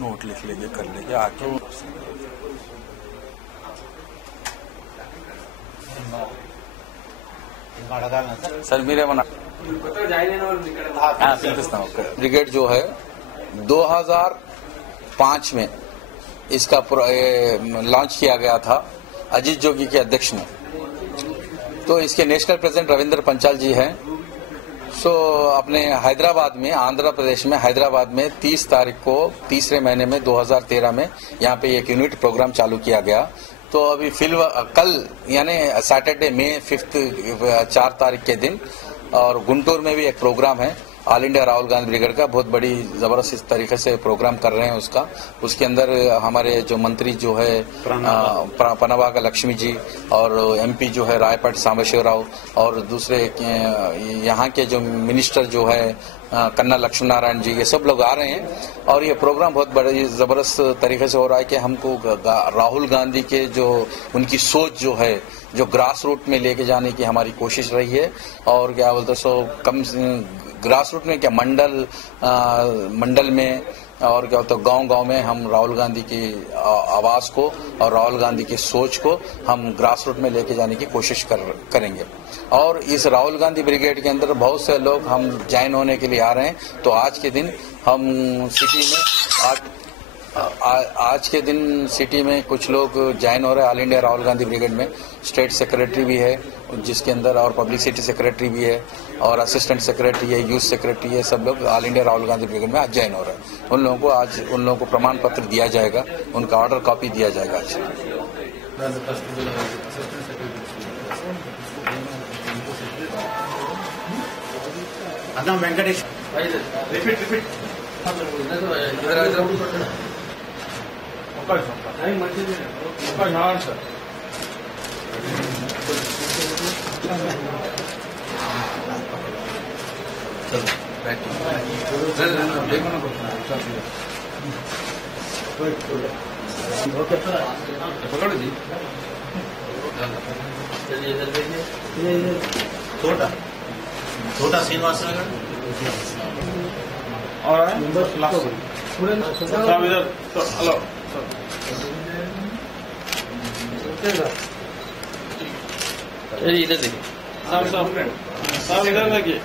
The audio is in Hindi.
नोट लिख लेंगे, कर लेंगे आके। सर मेरे मना ब्रिगेड जो है 2005 में इसका लॉन्च किया गया था अजीत जोगी के अध्यक्ष में। तो इसके नेशनल प्रेसिडेंट रविंद्र पंचाल जी हैं। सो अपने हैदराबाद में, आंध्र प्रदेश में हैदराबाद में 30 तारीख को तीसरे महीने में 2013 में यहाँ पे एक यूनिट प्रोग्राम चालू किया गया। तो अभी कल यानी सैटरडे मई 5 4 तारीख के दिन और गुंटूर में भी एक प्रोग्राम है all India Rahul Gandhi brigade का। बहुत बड़ी जबरदस्त इस तरीके से प्रोग्राम कर रहे हैं उसका। उसके अंदर हमारे जो मंत्री जो है पनाबाग लक्ष्मी जी और एमपी जो है रायपट सांबशिव राव और दूसरे यहाँ के जो मिनिस्टर जो है कन्ना लक्ष्मी नारायण जी, ये सब लोग आ रहे हैं। और ये प्रोग्राम बहुत बड़ी जबरदस्त तरीके से हो रहा है कि हमको राहुल गांधी के जो उनकी सोच जो है जो ग्रास रूट में लेके जाने की हमारी कोशिश रही है। और क्या बोलते सो कम ग्रास रूट में क्या मंडल में और क्या होता है गांव में हम राहुल गांधी की आवाज को और राहुल गांधी की सोच को हम ग्रास रूट में लेके जाने की कोशिश करेंगे। और इस राहुल गांधी ब्रिगेड के अंदर बहुत से लोग हम ज्वाइन होने के लिए आ रहे हैं। तो आज के दिन हम सिटी में आज के दिन सिटी में कुछ लोग ज्वाइन हो रहे हैं all India Rahul Gandhi brigade में। स्टेट सेक्रेटरी भी है जिसके अंदर और पब्लिसिटी सेक्रेटरी भी है और असिस्टेंट सेक्रेटरी है, यूथ सेक्रेटरी है, सब लोग all India Rahul Gandhi brigade में आज ज्वाइन हो रहे हैं। उन लोगों को प्रमाण पत्र दिया जाएगा, उनका ऑर्डर कॉपी दिया जाएगा आज। वेंकटेश रिपीट पकड़ो जी। छोटा श्रीनिवास नगर और हेलो इधर देखिए साहब इधर देखिए।